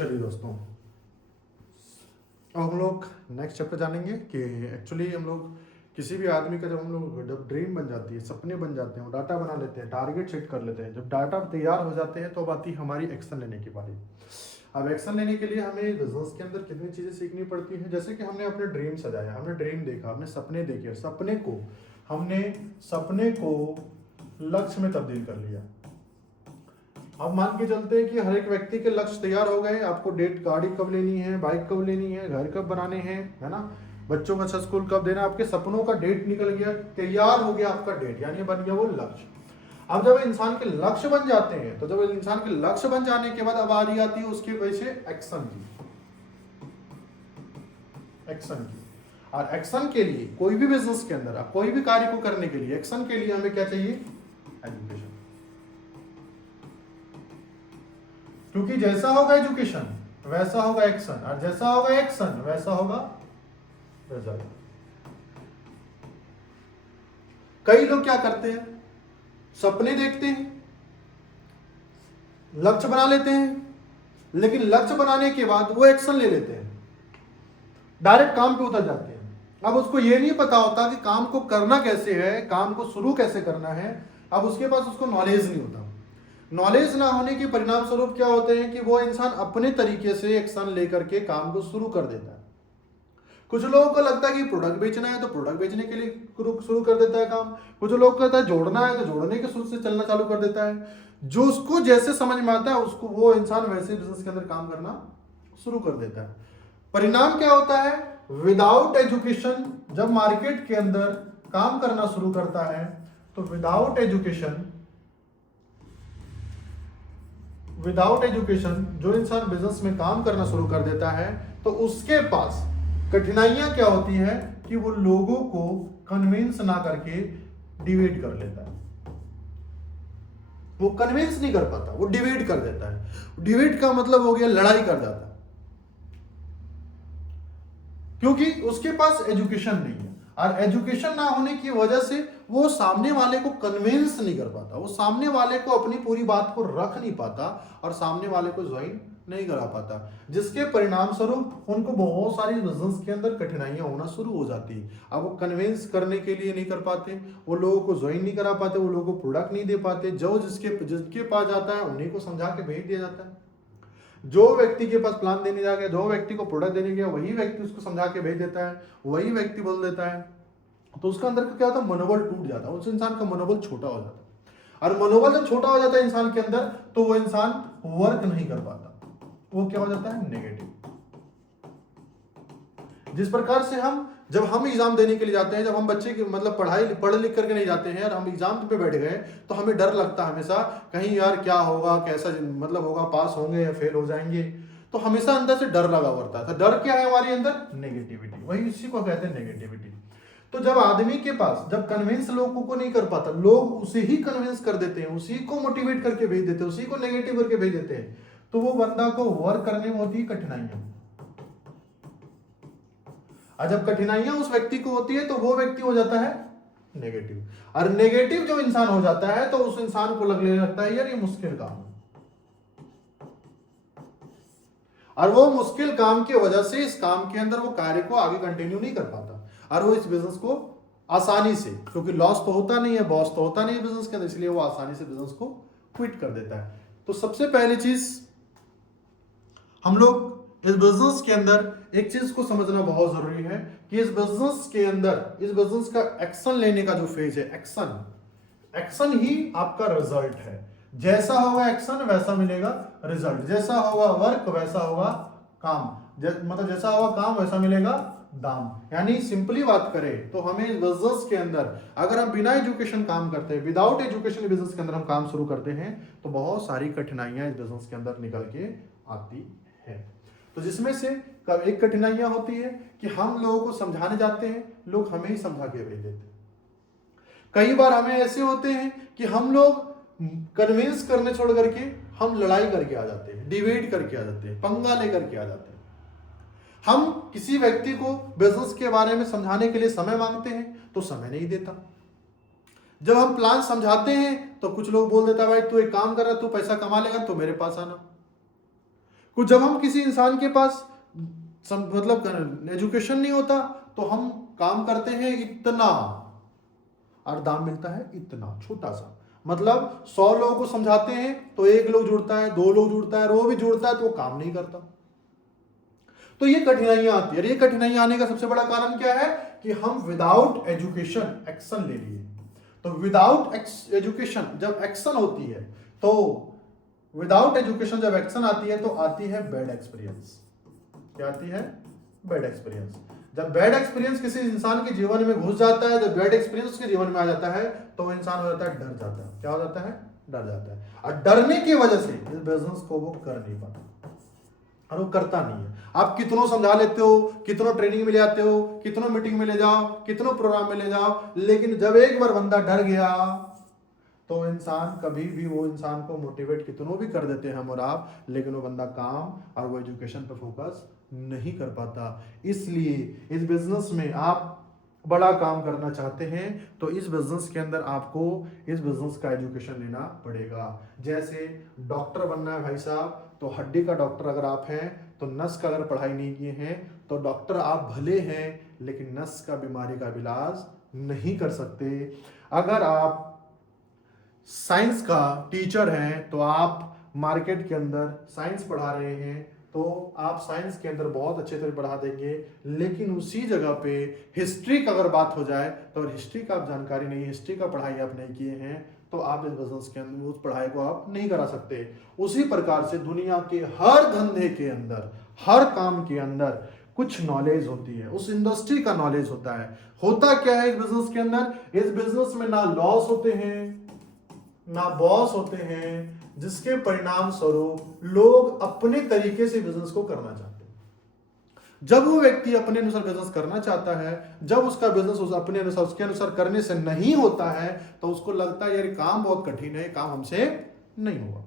चलिए दोस्तों, अब हम लोग नेक्स्ट चैप्टर जानेंगे कि एक्चुअली हम लोग किसी भी आदमी का जब ड्रीम बन जाती है, सपने बन जाते हैं, वो डाटा बना लेते हैं, टारगेट सेट कर लेते हैं, जब डाटा तैयार हो जाते हैं तो अब आती है हमारी एक्शन लेने की बारी। अब एक्शन लेने के लिए हमें बिजनेस के अंदर कितनी चीज़ें सीखनी पड़ती हैं। जैसे कि हमने अपने ड्रीम सजाया, हमने ड्रीम देखा, हमने सपने देखे, हमने सपने को लक्ष्य में तब्दील कर लिया। अब मान के चलते हैं कि हर एक व्यक्ति के लक्ष्य तैयार हो गए। आपको डेट, गाड़ी कब लेनी है, बाइक कब लेनी है, घर कब बनाने हैं, है ना, बच्चों का अच्छा स्कूल कब देना, आपके सपनों का डेट निकल गया, तैयार हो गया आपका डेट, यानी बन गया वो लक्ष्य। अब जब इंसान के लक्ष्य बन जाते हैं तो जब इंसान के लक्ष्य बन जाने के बाद अब आ रही आती है उसकी वजह से एक्शन की। और एक्शन के लिए कोई भी बिजनेस के अंदर, आप कोई भी कार्य को करने के लिए एक्शन के लिए हमें क्या चाहिए? एजुकेशन। क्योंकि जैसा होगा एजुकेशन वैसा होगा एक्शन, और जैसा होगा एक्शन वैसा होगा रिजल्ट। कई लोग क्या करते हैं, सपने देखते हैं, लक्ष्य बना लेते हैं, लेकिन लक्ष्य बनाने के बाद वो एक्शन ले लेते हैं, डायरेक्ट काम पे उतर जाते हैं। अब उसको ये नहीं पता होता कि काम को करना कैसे है, काम को शुरू कैसे करना है। अब उसके पास उसको नॉलेज नहीं होता। नॉलेज ना होने के परिणाम स्वरूप क्या होते हैं कि वो इंसान अपने तरीके से एक्शन लेकर के काम को शुरू कर देता है। कुछ लोगों को लगता है कि प्रोडक्ट बेचना है तो प्रोडक्ट बेचने के लिए शुरू कर देता है काम। कुछ लोग कहता है जोड़ना है तो जोड़ने के सूत्र से चलना चालू कर देता है। जो उसको जैसे समझ में आता है उसको वो इंसान वैसे बिजनेस के अंदर काम करना शुरू कर देता है। परिणाम क्या होता है? विदाउट एजुकेशन जब मार्केट के अंदर काम करना शुरू करता है तो विदाउट एजुकेशन जो इंसान बिजनेस में काम करना शुरू कर देता है तो उसके पास कठिनाइयां क्या होती है कि वो लोगों को कन्विंस ना करके डिवेट कर लेता है। वो कन्विंस नहीं कर पाता, वो डिवेट कर देता है। डिवेट का मतलब हो गया लड़ाई कर जाता है, क्योंकि उसके पास एजुकेशन नहीं है। और एजुकेशन ना होने की वजह से वो सामने वाले को कन्विंस नहीं कर पाता, वो सामने वाले को अपनी पूरी बात को रख नहीं पाता और सामने वाले को ज्वाइन नहीं करा पाता, जिसके परिणाम स्वरूप उनको बहुत सारी बिजनेस के अंदर कठिनाइयां होना शुरू हो जाती है। अब वो कन्विंस करने के लिए नहीं कर पाते, वो लोगों को ज्वाइन नहीं करा पाते, वो लोगों को प्रोडक्ट नहीं दे पाते। जो जिसके पास जाता है उन्हीं को समझा के भेज दिया जाता है। जो व्यक्ति के पास प्लान देने जा गया, जो व्यक्ति को प्रोडक्ट देने गया, वही व्यक्ति उसको समझा के भेज देता है, वही व्यक्ति बोल देता है। तो उसका अंदर का क्या होता है? मनोबल टूट जाता है, उस इंसान का मनोबल छोटा हो जाता है। और मनोबल जब छोटा हो जाता है इंसान के अंदर तो वो इंसान वर्क नहीं कर पाता, वो क्या हो जाता है? नेगेटिव। जिस प्रकार से जब हम एग्जाम देने के लिए जाते हैं, जब हम बच्चे की मतलब पढ़ लिख करके नहीं जाते हैं और हम एग्जाम पे बैठ गए तो हमें डर लगता है हमेशा, कहीं यार क्या होगा, कैसा मतलब होगा, पास होंगे या फेल हो जाएंगे। तो हमेशा अंदर से डर लगा होता है। डर क्या है हमारे अंदर? नेगेटिविटी। वही इसी को कहते हैं नेगेटिविटी। तो जब आदमी के पास जब कन्विंस लोगों को नहीं कर पाता, लोग उसे ही कन्विंस कर देते हैं, उसी को मोटिवेट करके भेज देते हैं, उसी को नेगेटिव करके भेज देते हैं, तो वो बंदा को वर्क करने में होती है कठिनाइयां। और जब कठिनाइयां उस व्यक्ति को होती है तो वो व्यक्ति हो जाता है नेगेटिव। और नेगेटिव जो इंसान हो जाता है तो उस इंसान को लगने लगता है यार ये मुश्किल काम है, और वो मुश्किल काम की वजह से इस काम के अंदर वो कार्य को आगे कंटिन्यू नहीं कर पाता, और वो इस बिजनेस को आसानी से, क्योंकि लॉस तो होता नहीं है, बॉस तो होता नहीं है बिजनेस के अंदर, इसलिए वो आसानी से बिजनेस को क्विट कर देता है। तो सबसे पहली चीज हम लोग इस बिजनेस के अंदर एक चीज को समझना बहुत जरूरी है कि इस बिजनेस के अंदर, इस बिजनेस का एक्शन लेने का जो फेज है, एक्शन ही आपका रिजल्ट है। जैसा होगा एक्शन वैसा मिलेगा रिजल्ट, जैसा होगा वर्क वैसा होगा काम, मतलब जैसा होगा काम वैसा मिलेगा दाम। यानी सिंपली बात करें तो हमें इस बिजनेस के अंदर अगर हम बिना एजुकेशन काम करते हैं, विदाउट एजुकेशन बिजनेस के अंदर हम काम शुरू करते हैं तो बहुत सारी कठिनाइयां इस बिजनेस के अंदर निकल के आती है। तो जिसमें से एक कठिनाइयां होती है कि हम लोगों को समझाने जाते हैं, लोग हमें ही समझा के भेज देते हैं। कई बार हमें ऐसे होते हैं कि हम लोग कन्विंस करने छोड़ करके हम लड़ाई करके आ जाते हैं, डिबेट करके आ जाते हैं, पंगा लेकर के आ जाते हैं। हम किसी व्यक्ति को बिजनेस के बारे में समझाने के लिए समय मांगते हैं तो समय नहीं देता। जब हम प्लान समझाते हैं तो कुछ लोग बोल देता है भाई तू एक काम कर रहा, तू पैसा कमा लेगा तो मेरे पास आना। तो जब हम किसी इंसान के पास मतलब एजुकेशन नहीं होता तो हम काम करते हैं इतना और दाम मिलता है इतना छोटा सा। मतलब 100 लोगों को समझाते हैं तो 1 लोग जुड़ता है, 2 लोग जुड़ता है, और वो भी जुड़ता है तो वो काम नहीं करता। तो ये कठिनाइयां आती है। ये कठिनाइयां आने का सबसे बड़ा कारण क्या है कि हम विदाउट एजुकेशन एक्शन ले लिए। तो विदाउट एजुकेशन जब एक्शन होती है, तो विदाउट एजुकेशन जब एक्शन आती है तो आती है बैड एक्सपीरियंस। क्या आती है? Bad experience. जब बैड एक्सपीरियंस किसी इंसान के जीवन में घुस जाता है, जब बैड एक्सपीरियंस उसके जीवन में आ जाता है, तो वो इंसान हो जाता है, डर जाता है। क्या हो जाता है? डर जाता है। और डरने की वजह से इस बिजनेस को वो कर नहीं पाता और वो करता नहीं है। आप कितनों समझा लेते हो, कितनों ट्रेनिंग में ले आते हो, कितनों मीटिंग में ले जाओ, कितनों प्रोग्राम में ले जाओ, लेकिन जब एक बार बंदा डर गया तो इंसान कभी भी, वो इंसान को मोटिवेट कितनों भी कर देते हैं हम और आप, लेकिन वो बंदा काम और वो एजुकेशन पर फोकस नहीं कर पाता। इसलिए इस बिजनेस में आप बड़ा काम करना चाहते हैं तो इस बिजनेस के अंदर आपको इस बिजनेस का एजुकेशन लेना पड़ेगा। जैसे डॉक्टर बनना है भाई साहब, तो हड्डी का डॉक्टर अगर आप हैं तो नस का अगर पढ़ाई नहीं किए हैं तो डॉक्टर आप भले हैं लेकिन नस का बीमारी का इलाज नहीं कर सकते। अगर आप साइंस का टीचर हैं तो आप मार्केट के अंदर साइंस पढ़ा रहे हैं तो आप साइंस के अंदर बहुत अच्छे तरह पढ़ा देंगे, लेकिन उसी जगह पे हिस्ट्री का अगर बात हो जाए तो हिस्ट्री का आप जानकारी नहीं, हिस्ट्री का पढ़ाई आप नहीं किए हैं, तो आप इस बिजनेस के अंदर उस पढ़ाई को आप नहीं करा सकते। उसी प्रकार से दुनिया के हर धंधे के अंदर, हर काम के अंदर कुछ नॉलेज होती है, उस इंडस्ट्री का नॉलेज होता है। होता क्या है इस बिजनेस के अंदर? इस बिजनेस में ना लॉस होते हैं ना बॉस होते हैं, जिसके परिणाम स्वरूप लोग अपने तरीके से बिजनेस को करना चाहते हैं। जब वो व्यक्ति अपने अनुसार बिजनेस करना चाहता है, जब उसका बिजनेस अपने अनुसार, उसके अनुसार करने से नहीं होता है, तो उसको लगता है यार काम बहुत कठिन है, काम हमसे नहीं होगा,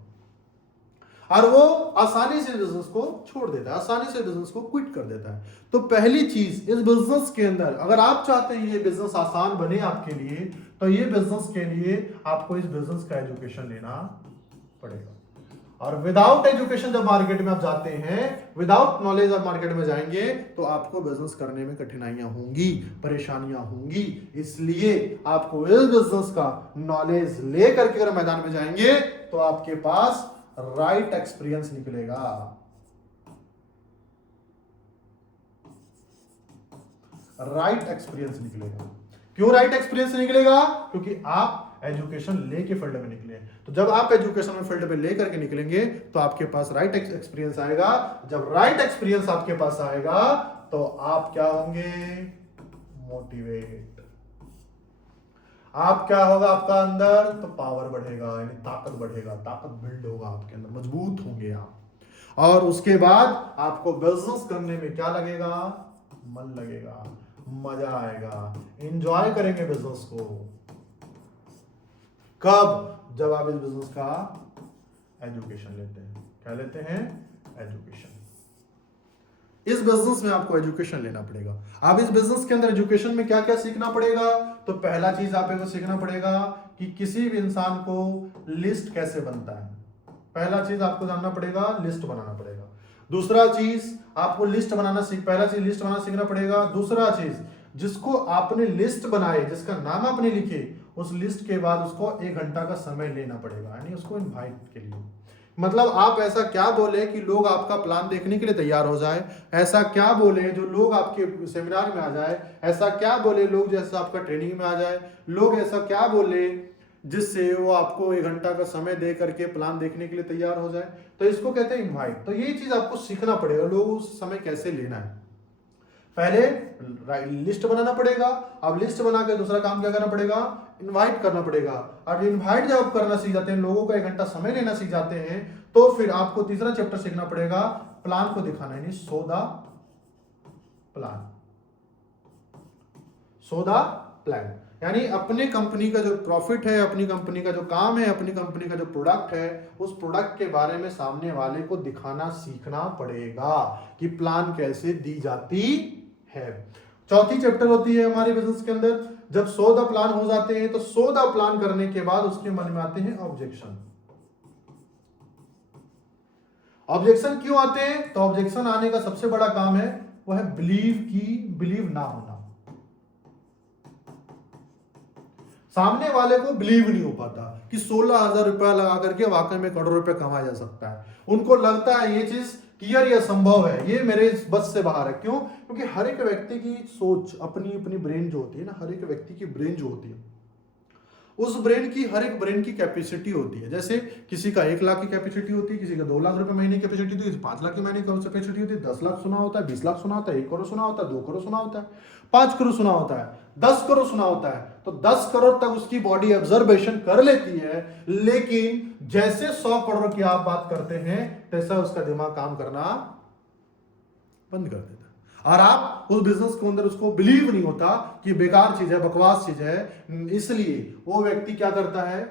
और वो आसानी से बिजनेस को छोड़ देता है, आसानी से बिजनेस को क्विट कर देता है। तो पहली चीज इस बिजनेस के अंदर, अगर आप चाहते हैं ये बिजनेस आसान बने आपके लिए, तो ये बिजनेस के लिए आपको इस बिजनेस का एजुकेशन लेना पड़ेगा। और विदाउट एजुकेशन जब मार्केट में आप जाते हैं, विदाउट नॉलेज आप मार्केट में जाएंगे तो आपको बिजनेस करने में कठिनाइयां होंगी, परेशानियां होंगी। इसलिए आपको इस बिजनेस का नॉलेज लेकर के अगर मैदान में जाएंगे तो आपके पास राइट एक्सपीरियंस निकलेगा। राइट एक्सपीरियंस निकलेगा। क्यों राइट एक्सपीरियंस निकलेगा? क्योंकि आप एजुकेशन लेके फील्ड में निकले। तो जब आप एजुकेशन में फील्ड में लेकर के निकलेंगे तो आपके पास राइट एक्सपीरियंस आएगा। जब राइट एक्सपीरियंस आपके पास आएगा तो आप क्या होंगे? मोटिवेट। आप क्या होगा आपका अंदर? तो पावर बढ़ेगा, यानी ताकत बढ़ेगा, ताकत बिल्ड होगा आपके अंदर, मजबूत होंगे आप। और उसके बाद आपको बिजनेस करने में क्या लगेगा? मन लगेगा, मजा आएगा, एंजॉय करेंगे बिजनेस को। कब? जब आप इस बिजनेस का एजुकेशन लेते हैं। क्या लेते हैं? एजुकेशन। इस बिजनेस में आपको एजुकेशन लेना पड़ेगा। अब इस बिजनेस के अंदर एजुकेशन में क्या क्या सीखना पड़ेगा? तो पहला चीज आपको सीखना पड़ेगा कि किसी भी इंसान को लिस्ट कैसे बनता है। पहला चीज आपको जानना पड़ेगा, लिस्ट बनाना पड़ेगा। दूसरा चीज आपको लिस्ट बनाना पहला चीज लिस्ट बनाना सीखना पड़ेगा। दूसरा चीज, जिसको आपने लिस्ट बनाए, जिसका नाम आपने लिखे, उस लिस्ट के बाद उसको 1 घंटा का समय लेना पड़ेगा, यानी उसको इनवाइट के लिए। मतलब आप ऐसा क्या बोले कि लोग आपका प्लान देखने के लिए तैयार हो जाए, ऐसा क्या बोले जो लोग आपके सेमिनार में आ जाए, ऐसा क्या बोले लोग जैसे आपका ट्रेनिंग में आ जाए, लोग ऐसा क्या बोले जिससे वो आपको 1 घंटा का समय दे करके प्लान देखने के लिए तैयार हो जाए। तो इसको कहते हैं इनवाइट। तो ये चीज आपको सीखना पड़ेगा, लोग उस समय कैसे लेना है। पहले लिस्ट बनाना पड़ेगा। अब लिस्ट बना के दूसरा काम क्या करना पड़ेगा? इनवाइट करना पड़ेगा। और इनवाइट जब आप करना सीख जाते हैं, लोगों का 1 घंटा समय लेना सीख जाते हैं, तो फिर आपको तीसरा चैप्टर सीखना पड़ेगा, प्लान को दिखाना, यानी show the plan. Show the plan यानी अपनी कंपनी का जो प्रॉफिट है, अपनी कंपनी का जो काम है, अपनी कंपनी का जो प्रोडक्ट है, उस प्रोडक्ट के बारे में सामने वाले को दिखाना सीखना पड़ेगा कि प्लान कैसे दी जाती है। चौथी चैप्टर होती है हमारे बिजनेस के अंदर, जब 100 द प्लान हो जाते हैं तो 100 द प्लान करने के बाद उसके मन में आते हैं ऑब्जेक्शन। ऑब्जेक्शन क्यों आते हैं? तो ऑब्जेक्शन आने का सबसे बड़ा काम है वो है बिलीव ना होना। सामने वाले को बिलीव नहीं हो पाता कि 16,000 रुपया लगा करके वाकई में करोड़ रुपए कमाया जा सकता है। उनको लगता है ये चीज क्लियर या संभव है, ये मेरे बस से बाहर है। क्यों? क्योंकि हर एक व्यक्ति की सोच, अपनी अपनी ब्रेन जो होती है ना, हर एक व्यक्ति की ब्रेन जो होती है, उस ब्रेन की, हर एक ब्रेन की कैपेसिटी होती है। जैसे किसी का 1 लाख की कैपेसिटी होती है, किसी का 2 लाख रुपए महीने की कैपेसिटी होती है, 5 लाख की महीने की कैपेसिटी होती है, 10 लाख सुना होता है, 20 लाख सुना होता है, 1 करोड़ सुना होता है, 2 करोड़ सुना होता है, 5 करोड़ सुना होता है, 10 करोड़ सुना होता है। तो 10 करोड़ तक उसकी बॉडी ऑब्जर्वेशन कर लेती है, लेकिन जैसे 100 करोड़ की आप बात करते हैं तैसा उसका दिमाग काम करना बंद कर देता है। और आप उस बिजनेस के अंदर उसको बिलीव नहीं होता कि बेकार चीज है, बकवास चीज है, इसलिए वो व्यक्ति क्या करता है?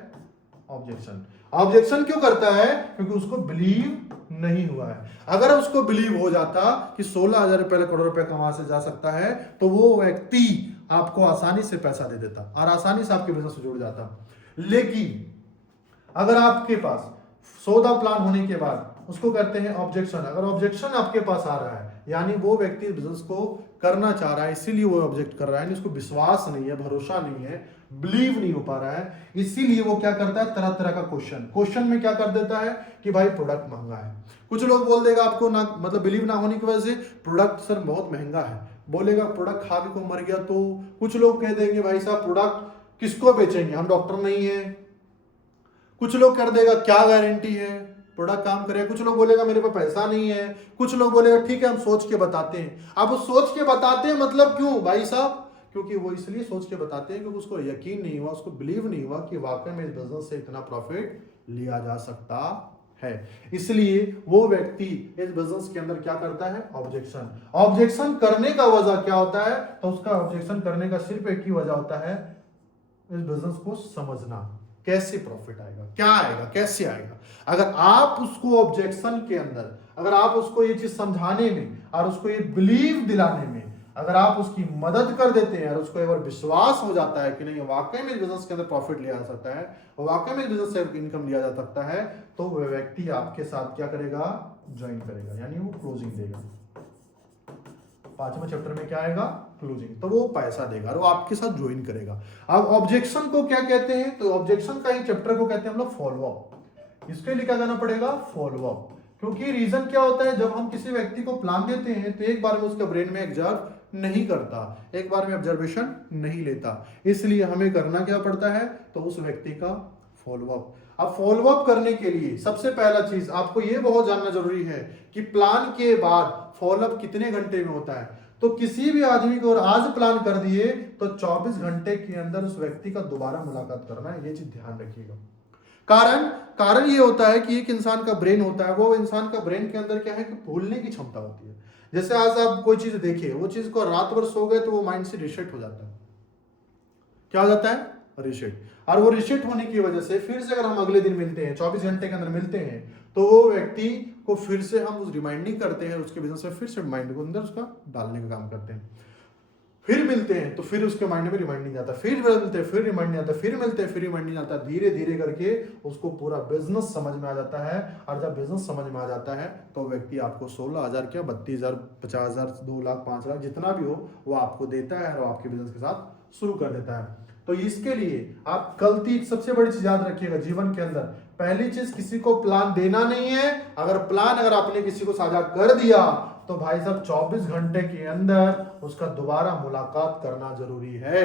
ऑब्जेक्शन क्यों करता है? क्योंकि उसको बिलीव नहीं हुआ है। अगर उसको बिलीव हो जाता कि 16,000 रुपए करोड़ रुपए कमा से जा सकता है, तो वो व्यक्ति आपको आसानी से पैसा दे देता और आसानी से आपके बिजनेस से जुड़ जाता। लेकिन अगर आपके पास सौदा प्लान होने के बाद उसको कहते हैं ऑब्जेक्शन, अगर ऑब्जेक्शन आपके पास आ रहा है, यानी वो व्यक्ति बिजनेस को करना चाह रहा है, इसीलिए वो ऑब्जेक्ट कर रहा है, उसको विश्वास नहीं है, भरोसा नहीं है, बिलीव नहीं हो पा रहा है, इसीलिए वो क्या करता है? तरह तरह का क्वेश्चन में क्या कर देता है कि भाई प्रोडक्ट महंगा है। कुछ लोग बोल देगा आपको ना, मतलब बिलीव ना होने की वजह से, प्रोडक्ट सर बहुत महंगा है, बोलेगा प्रोडक्ट खा के को मर गया। तो कुछ लोग कह देंगे भाई साहब प्रोडक्ट किसको बेचेंगे, हम डॉक्टर नहीं है। कुछ लोग कर देगा क्या गारंटी है प्रोडक्ट काम करे। कुछ लोग बोलेगा मेरे पास पैसा नहीं है। कुछ लोग बोलेगा ठीक है हम सोच के बताते हैं। अब वो सोच के बताते हैं मतलब क्यों भाई साहब? क्योंकि वो इसलिए सोच के बताते हैं क्योंकि उसको यकीन नहीं हुआ, उसको बिलीव नहीं हुआ कि वाकई में इस बिजनेस से इतना प्रॉफिट लिया जा सकता है। इसलिए वो व्यक्ति इस बिजनेस के अंदर क्या करता है? ऑब्जेक्शन करने का वजह क्या होता है? तो उसका ऑब्जेक्शन करने का सिर्फ एक ही वजह होता है, इस बिजनेस को समझना, कैसे प्रॉफिट आएगा, क्या आएगा, कैसे आएगा। अगर आप उसको ऑब्जेक्शन के अंदर, अगर आप उसको ये चीज समझाने में और उसको ये बिलीव दिलाने में अगर आप उसकी मदद कर देते हैं और उसको एक बार विश्वास हो जाता है कि नहीं वाकई में बिजनेस के अंदर प्रॉफिट लिया जा सकता है, वाकई में बिजनेस से इनकम लिया जा सकता है, तो वह व्यक्ति आपके साथ क्या करेगा? ज्वाइन करेगा, यानी वो क्लोजिंग देगा। 5वें चैप्टर में क्या आएगा? क्लोजिंग। तो वो पैसा देगा और वो आपके साथ ज्वाइन करेगा। अब ऑब्जेक्शन को क्या कहते हैं? तो ऑब्जेक्शन का ही चैप्टर को कहते हैं हम लोग फॉलो अप। इसके लिए क्या करना पड़ेगा? Follow up. क्योंकि रीजन क्या होता है, जब हम किसी व्यक्ति को प्लान देते हैं तो एक बार में उसका ब्रेन में एब्जॉर्ब नहीं करता, एक बार में ऑब्जर्वेशन नहीं लेता, इसलिए हमें करना क्या पड़ता है? तो उस व्यक्ति का फॉलो अप। अब फॉलो अप करने के लिए सबसे पहला चीज आपको यह बहुत जानना जरूरी है कि प्लान के बाद फॉलो अप कितने घंटे में होता है। तो किसी भी आदमी को आज प्लान कर दिए तो 24 घंटे के अंदर उस व्यक्ति का दोबारा मुलाकात करना है, ये चीज ध्यान रखिएगा। कारण ये होता है कि एक इंसान का ब्रेन होता है, वो इंसान का ब्रेन के अंदर क्या है कि भूलने की क्षमता होती है। जैसे आज आप कोई चीज देखे, वो चीज को रात भर सो गए तो वो माइंड से रिसेट हो जाता है। क्या हो जाता है? रिसेट। और वो रिसेट होने की वजह से फिर से अगर हम अगले दिन मिलते हैं, 24 घंटे के अंदर मिलते हैं, तो वो व्यक्ति को फिर से हम उस रिमाइंडिंग करते हैं, उसके बिजनेस में फिर से माइंड को अंदर उसका डालने का काम करते हैं। फिर मिलते हैं तो फिर उसके माइंड में रिमाइंडिंग आता है, फिर मिलते हैं फिर रिमाइंडिंग आता है, फिर मिलते हैं फिर रिमाइंडिंग आता है। धीरे धीरे करके उसको पूरा बिजनेस समझ में आ जाता है। और जब बिजनेस समझ में आ जाता है तो व्यक्ति आपको 16,000 क्या 32,000, 50,000, 2 लाख, 5 लाख जितना भी हो वो आपको देता है और आपके बिजनेस के साथ शुरू कर देता है। तो इसके लिए आप गलती सबसे बड़ी चीज याद रखिएगा जीवन के अंदर, पहली चीज किसी को प्लान देना नहीं है। अगर आपने किसी को साझा कर दिया तो भाई साहब 24 घंटे के अंदर उसका दोबारा मुलाकात करना जरूरी है।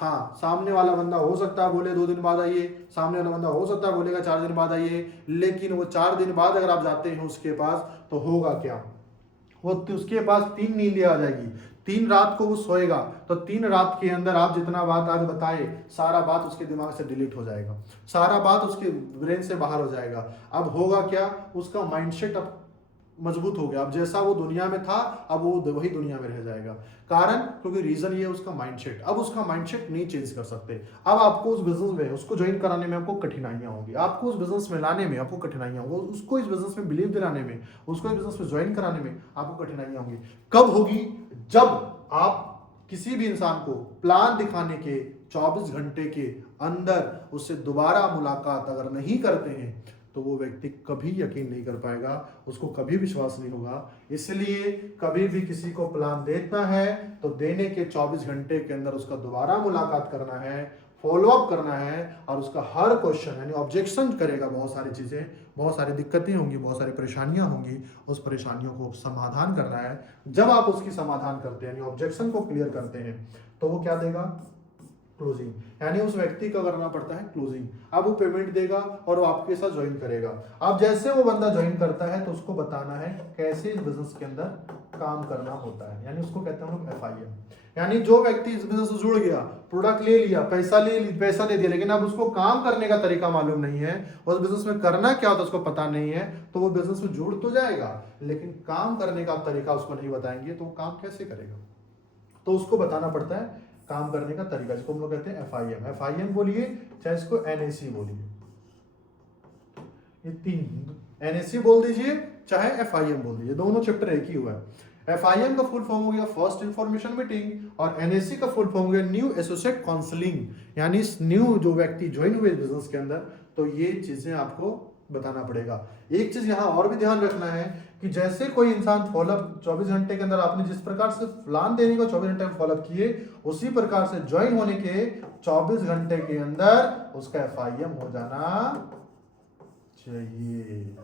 हाँ, सामने वाला बंदा हो सकता है बोले 2 दिन बाद आइए, सामने वाला बंदा हो सकता है बोलेगा 4 दिन बाद आइए, लेकिन वो 4 दिन बाद अगर आप जाते हैं उसके पास तो होगा क्या? वो उसके पास 3 नींदें आ जाएगी, 3 रात को वो सोएगा, तो 3 रात के अंदर आप जितना बात आज बताए सारा बात उसके दिमाग से डिलीट हो जाएगा, सारा बात उसके ब्रेन से बाहर हो जाएगा। अब होगा क्या? उसका माइंडसेट अब मजबूत हो गया। अब जैसा वो दुनिया में था अब वो वही दुनिया में रह जाएगा। कारण क्योंकि रीजन ये है उसका माइंडसेट। अब उसका माइंडसेट नहीं चेंज कर सकते। अब आपको उस बिजनेस में उसको ज्वाइन कराने में आपको कठिनाइयां होगी, आपको उस बिजनेस में लाने में आपको कठिनाइयां होगी, उसको इस बिजनेस में बिलीव दिलाने में, उसको इस बिजनेस में ज्वाइन कराने में आपको कठिनाइयां होंगी। कब होगी? जब आप किसी भी इंसान को प्लान दिखाने के 24 घंटे के अंदर उससे दोबारा मुलाकात अगर नहीं करते हैं तो वो व्यक्ति कभी यकीन नहीं कर पाएगा, उसको कभी विश्वास नहीं होगा। इसलिए कभी भी किसी को प्लान देना है तो देने के 24 घंटे के अंदर उसका दोबारा मुलाकात करना है, फॉलोअप करना है, और उसका हर क्वेश्चन यानी ऑब्जेक्शन करेगा, बहुत सारी चीज़ें, बहुत सारी दिक्कतें होंगी, बहुत सारी परेशानियां होंगी, उस परेशानियों को समाधान करना है। जब आप उसकी समाधान करते हैं यानी ऑब्जेक्शन को क्लियर करते हैं तो वो क्या देगा, क्लोजिंग, यानी उस व्यक्ति का करना पड़ता है क्लोजिंग। अब वो पेमेंट देगा और वो आपके साथ ज्वाइन करेगा। अब जैसे वो बंदा ज्वाइन करता है तो उसको बताना है कैसे इस बिजनेस के अंदर काम करना होता है, यानी उसको कहते हैं हम FIM। यानी जो व्यक्ति इस बिजनेस से जुड़ गया, प्रोडक्ट ले लिया, पैसा दे दिया, लेकिन अब उसको काम करने का तरीका मालूम नहीं है, उस बिजनेस में करना क्या होता है उसको पता नहीं है, तो वो बिजनेस में जुड़ तो जाएगा लेकिन काम करने का तरीका उसको नहीं बताएंगे तो वो काम कैसे करेगा। तो उसको बताना पड़ता है काम करने का तरीका, जिसको हम लोग कहते हैं FIM बोलिए चाहे इसको NAC बोलिए, ये तीन, NAC बोल दीजिए चाहे FIM बोल दीजिए, दोनों चैप्टर एक ही हुआ है। FIM का फुल फॉर्म हो गया फर्स्ट इंफॉर्मेशन मीटिंग और NAC का फुल फॉर्म हो गया न्यू एसोसिएट काउंसलिंग, यानी न्यू जो व्यक्ति ज्वाइन हुए बिजनेस के अंदर, तो ये चीजें आपको बताना पड़ेगा। एक चीज यहाँ और भी ध्यान रखना है कि जैसे कोई इंसान फॉलोअप 24 घंटे के अंदर आपने जिस प्रकार से प्लान देने को 24 घंटे में फॉलोअप किए, उसी प्रकार से ज्वाइन होने के 24 घंटे के अंदर उसका FIM हो जाना चाहिए।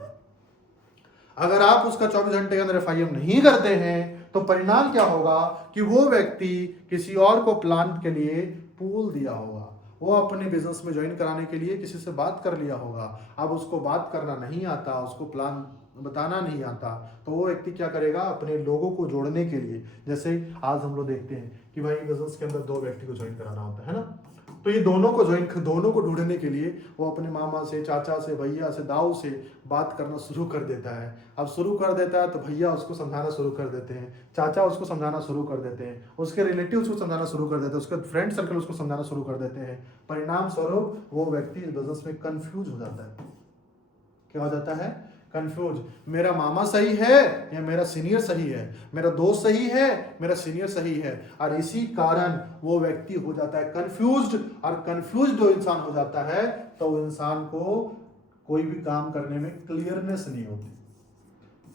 अगर आप उसका 24 घंटे के अंदर FIM नहीं करते हैं तो परिणाम क्या होगा कि वो व्यक्ति किसी और को प्लान के लिए पूल दिया होगा, वो अपने बिजनेस में ज्वाइन कराने के लिए किसी से बात कर लिया होगा, अब उसको बात करना नहीं आता, उसको प्लान बताना नहीं आता, तो वो व्यक्ति क्या करेगा, अपने लोगों को जोड़ने के लिए, जैसे आज हम लोग देखते हैं कि भाई बिजनेस के अंदर 2 व्यक्ति को ज्वाइन कराना होता है ना, तो ये दोनों को ढूंढने के लिए वो अपने मामा से, चाचा से, भैया से, दाऊ से बात करना शुरू कर देता है। अब शुरू कर देता है तो भैया उसको समझाना शुरू कर देते हैं, चाचा उसको समझाना शुरू कर देते हैं, उसके रिलेटिव उसको समझाना शुरू कर देते हैं, उसके फ्रेंड सर्कल उसको समझाना शुरू कर देते हैं। परिणाम स्वरूप वो व्यक्ति इस बिजनेस में कंफ्यूज हो जाता है। क्या हो जाता है, कंफ्यूज, मेरा मामा सही है या मेरा सीनियर सही है, मेरा दोस्त सही है, मेरा सीनियर सही है, और इसी कारण वो व्यक्ति हो जाता है कंफ्यूज्ड, और कंफ्यूज्ड जो इंसान हो जाता है तो इंसान को कोई भी काम करने में क्लियरनेस नहीं होती,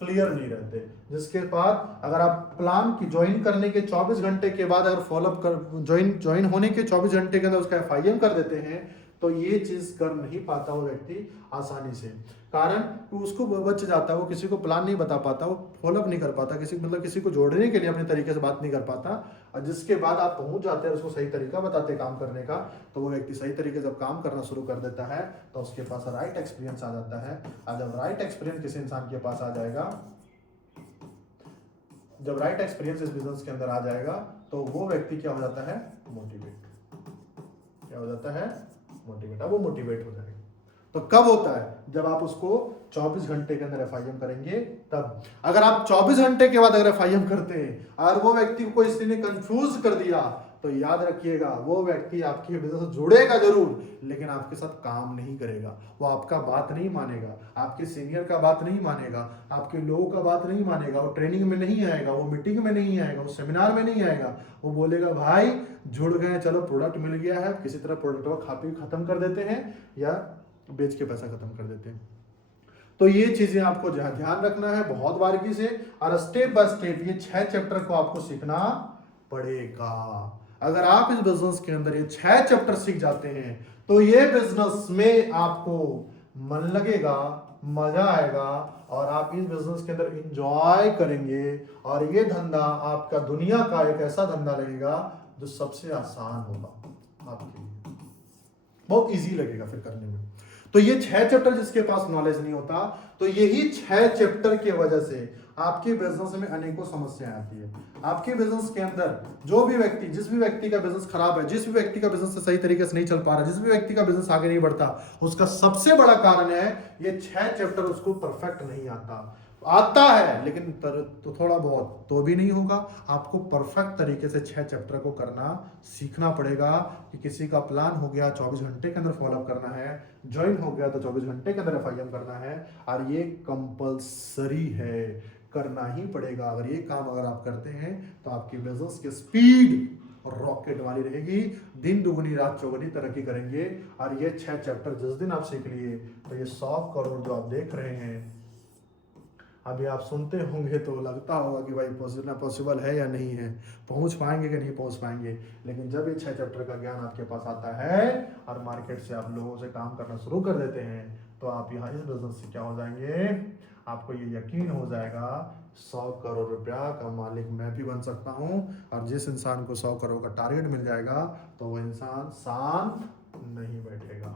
क्लियर नहीं रहते। जिसके बाद अगर आप प्लान की ज्वाइन करने के 24 घंटे के बाद अगर फॉलोअप कर ज्वाइन होने के 24 घंटे के अंदर उसका FIM कर देते हैं तो ये चीज कर नहीं पाता वो व्यक्ति आसानी से, कारण उसको बच जाता है, वो किसी को प्लान नहीं बता पाता, वो फॉलोअप नहीं कर पाता, किसी को जोड़ने के लिए अपने तरीके से बात नहीं कर पाता, और जिसके बाद आप पहुंच जाते हैं उसको सही तरीका बताते काम करने का, तो वो व्यक्ति सही तरीके से जब काम करना शुरू कर देता है तो उसके पास राइट एक्सपीरियंस आ जाता है। और जब राइट एक्सपीरियंस किसी इंसान के पास आ जाएगा, जब राइट एक्सपीरियंस इस बिजनेस के अंदर आ जाएगा तो वो व्यक्ति क्या हो जाता है, मोटिवेट, क्या हो जाता है, मोटिवेट। अब वो मोटिवेट हो जाएगा। तो कब होता है, जब आप उसको 24 घंटे के अंदर FIM करेंगे तब। अगर आप 24 घंटे के बाद अगर FIM करते हैं और वो व्यक्ति को किसी ने कंफ्यूज कर दिया तो याद रखिएगा वो व्यक्ति आपके बिजनेस से जुड़ेगा जरूर लेकिन आपके साथ काम नहीं करेगा, वो आपका बात नहीं मानेगा, आपके सीनियर का बात नहीं मानेगा, आपके लोगों का बात नहीं मानेगा, वो ट्रेनिंग में नहीं आएगा, वो मीटिंग में नहीं आएगा, वो सेमिनार में नहीं आएगा, वो बोलेगा भाई जुड़ गए, चलो प्रोडक्ट मिल गया है, किसी तरह प्रोडक्ट को खा पी खत्म कर देते हैं या बेच के पैसा खत्म कर देते हैं। तो ये चीजें आपको ध्यान रखना है बहुत बारीकी से, और स्टेप बाय स्टेप ये 6 चैप्टर को आपको सीखना पड़ेगा। अगर आप इस बिजनेस के अंदर ये 6 चैप्टर सीख जाते हैं तो ये बिजनेस में आपको मन लगेगा, मजा आएगा, और आप इस बिजनेस के अंदर इंजॉय करेंगे, और ये धंधा आपका दुनिया का एक ऐसा धंधा लगेगा जो सबसे आसान होगा आपके लिए, बहुत इजी लगेगा फिर करने में। तो ये 6 चैप्टर जिसके पास नॉलेज नहीं होता, तो यही 6 चैप्टर की वजह से आपके बिजनेस में अनेकों समस्याएं आती है। आपके बिजनेस के अंदर जो भी व्यक्ति, जिस भी व्यक्ति का बिजनेस खराब है, जिस भी व्यक्ति का बिजनेस सही तरीके से नहीं चल पा रहा, जिस भी व्यक्ति का बिजनेस आगे नहीं बढ़ता, उसका सबसे बड़ा कारण है ये 6 चैप्टर उसको परफेक्ट नहीं आता है लेकिन तो थोड़ा बहुत तो भी नहीं होगा। आपको परफेक्ट तरीके से 6 चैप्टर को करना सीखना पड़ेगा कि किसी का प्लान हो गया 24 घंटे के अंदर फॉलोअप करना है, ज्वाइन हो गया तो 24 घंटे के अंदर FIM करना है, और ये कंपल्सरी है, करना ही पड़ेगा। अगर ये काम अगर आप करते हैं तो आपकी बिजनेस की स्पीड रॉकेट वाली रहेगी, दिन दुगुनी रात चौगुनी तरक्की करेंगे। और ये 6 चैप्टर जिस दिन आप सीख लिए तो ये 100 करोड़ जो आप देख रहे हैं, अभी आप सुनते होंगे तो लगता होगा कि भाई पॉसिबल है या नहीं है, पहुंच पाएंगे कि नहीं पहुंच पाएंगे। लेकिन जब ये 6 चैप्टर का ज्ञान आपके पास आता है और मार्केट से आप लोगों से काम करना शुरू कर देते हैं, तो आप यहाँ इस बिजनेस से क्या हो जाएंगे, आपको ये यकीन हो जाएगा 100 करोड़ रुपया का मालिक मैं भी बन सकता हूँ। और जिस इंसान को 100 करोड़ का टारगेट मिल जाएगा तो वो इंसान शांत नहीं बैठेगा,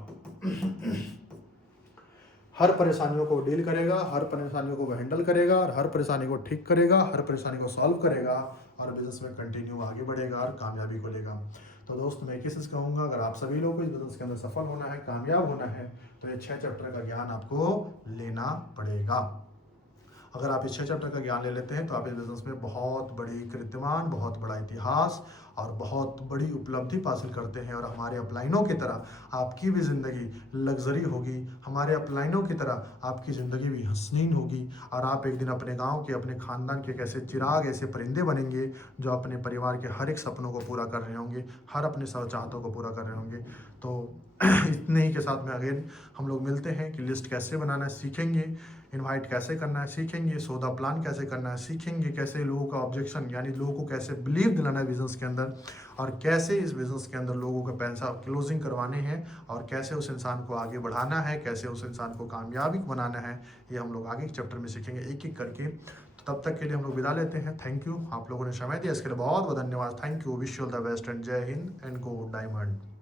हर परेशानियों को डील करेगा, हर परेशानियों को हैंडल करेगा और हर परेशानी को ठीक करेगा, हर परेशानी को सॉल्व करेगा और बिजनेस में कंटिन्यू आगे बढ़ेगा और कामयाबी को लेगा। तो दोस्त मैं एक चीज़ कहूँगा, अगर आप सभी लोगों को इस बिजनेस के अंदर सफल होना है, कामयाब होना है, तो ये 6 चैप्टर का ज्ञान आपको लेना पड़ेगा। अगर आप इस 6 चैप्टर का ज्ञान ले लेते हैं तो आप इस बिजनेस में बहुत बड़ी कीर्तिमान, बहुत बड़ा इतिहास और बहुत बड़ी उपलब्धि हासिल करते हैं। और हमारे अपलाइनों की तरह आपकी भी ज़िंदगी लग्जरी होगी, हमारे अपलाइनों की तरह आपकी ज़िंदगी भी हसीन होगी और आप एक दिन अपने गांव के, अपने ख़ानदान के ऐसे चिराग, ऐसे परिंदे बनेंगे जो अपने परिवार के हर एक सपनों को पूरा कर रहे होंगे, हर अपने चाहतों को पूरा कर रहे होंगे। तो इतने ही के साथ में अगेन हम लोग मिलते हैं कि लिस्ट कैसे बनाना है सीखेंगे, इनवाइट कैसे करना है सीखेंगे, सौदा प्लान कैसे करना है सीखेंगे, कैसे लोगों का ऑब्जेक्शन यानी लोगों को कैसे बिलीव दिलाना है बिजनेस के अंदर, और कैसे इस बिजनेस के अंदर लोगों का पैसा क्लोजिंग करवाने हैं और कैसे उस इंसान को आगे बढ़ाना है, कैसे उस इंसान को कामयाबी बनाना है, ये हम लोग आगे के चैप्टर में सीखेंगे एक एक करके। तो तब तक के लिए हम लोग विदा लेते हैं। थैंक यू, आप लोगों ने समय दिया इसके लिए बहुत बहुत धन्यवाद। Thank you, wish you all the best and जय हिंद एंड गो डायमंड।